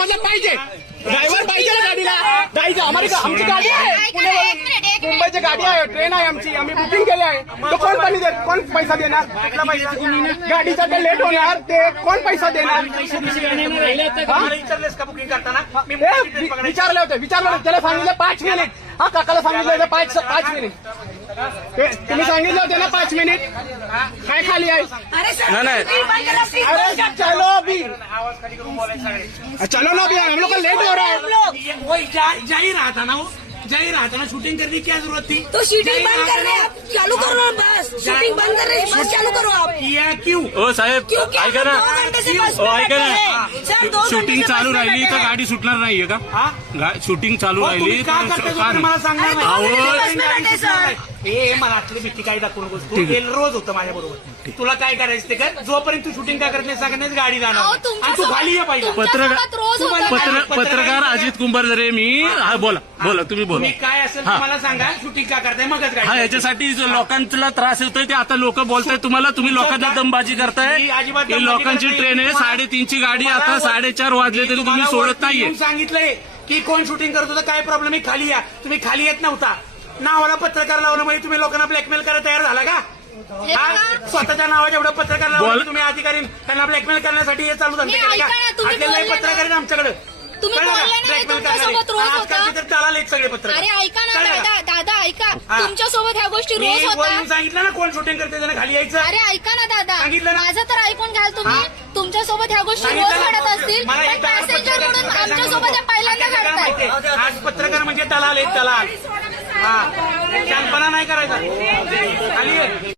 मतलब पाहिजे, ड्रायव्हर पाहिजे ना गाडीला. जायचं आमची गाडी आहे, मुंबईची गाडी आहे, ट्रेन आहे आमची, आम्ही बुकिंग केली आहे. तो कोण पाणी दे, कोण पैसा देणार? कुठला पैसा? गाडीचा ते लेट होणार, ते कोण पैसा देणार? विचारलेस का बुकिंग करताना? विचारले होते त्याला सांगितलं 5 मिनिट. हा काकाला सांगितलं होतं 5 मिनिट. तुम्ही सांगितलं होते ना 5 मिनिट. काय खाली आहे? अरे चलो अभी, चलो ना अभी, हम लोग का लेट हो रहा है. वही जा ही रहा था ना, वो जा ही रहा था ना. शूटिंग करने की क्या जरूरत थी? तो शूटिंग बंद कर रहे आप, चालू करो बस. शूटिंग बंद कर रहे, बस चालू करो आप. किया क्यों? ओ साहेब क्योंकि ऐका ना, 2 घंटे से बस ओ ऐका ना, सर 2 शूटिंग चालू राहिली तर गाडी सुटणार नाहीये का? शूटिंग चालू राहिली का करते तर मला सांगणार अरे, सर. हे मला आतली भीती काही दाखवू नकोस. तू रोज होतं माझ्या बरोबर. तुला काय करायचं ते कर. जोपर्यंत तू शूटिंग काय करत नाही सांगण्याच गाडी जाणार अहो, आणि तू खाली ये पाहिजे. पत्रकार अजित कुंभारदरे मी. हा बोला तुम्ही बोला. तुम्ही काय असेल तुम्हाला सांगा. शूटिंग का करताय मगच हा गाडी. याच्यासाठी जो लोकांना त्रास होतोय ते आता लोक बोलताय तुम्हाला, तुम्ही लोकांना दमबाजी करताय. मी अजिबात ही दमबाजी लोकांची करत नाही. ट्रेन आहे, 3:30ची गाडी, आता 4:30 वाजले तरी तुम्ही सोडत नाहीये. सांगितलंय की कोण शूटिंग करत होतं, काय प्रॉब्लेम आहे, खाली या. तुम्ही खाली येत नव्हता. नावाला पत्रकार लावलं म्हणजे तुम्ही लोकांना ब्लॅकमेल करायला तयार झाला का? स्वतःच्या नावाच्या एवढं पत्रकार लावलं तुम्ही अधिकारी त्यांना ब्लॅकमेल करण्यासाठी हे चालू धंदे केले का? आपल्याला पत्रकार आहे आमच्याकडे. तुम्ही बोलले नाही तुमच्यासोबत रोज होता. आजकालचे तर चालाले सगळे पत्रकार. अरे ऐका ना दादा ऐका, तुमच्यासोबत ह्या गोष्टी रोज होतात. सांगितलं ना कोण शूटिंग करते त्यांना खाली यायचं. अरे ऐका ना दादा, सांगितलं ना. माझं तर ऐकून घ्याल तुम्ही. तुमच्यासोबत ह्या गोष्टी रोज घडत असतील, पण पॅसेंजर म्हणून आमच्यासोबत त्या पहिल्यांदा घडतात. आज पत्रकार म्हणजे दलाल आहेत, दलाल. हा, शानपणा नाही करायचा. खाली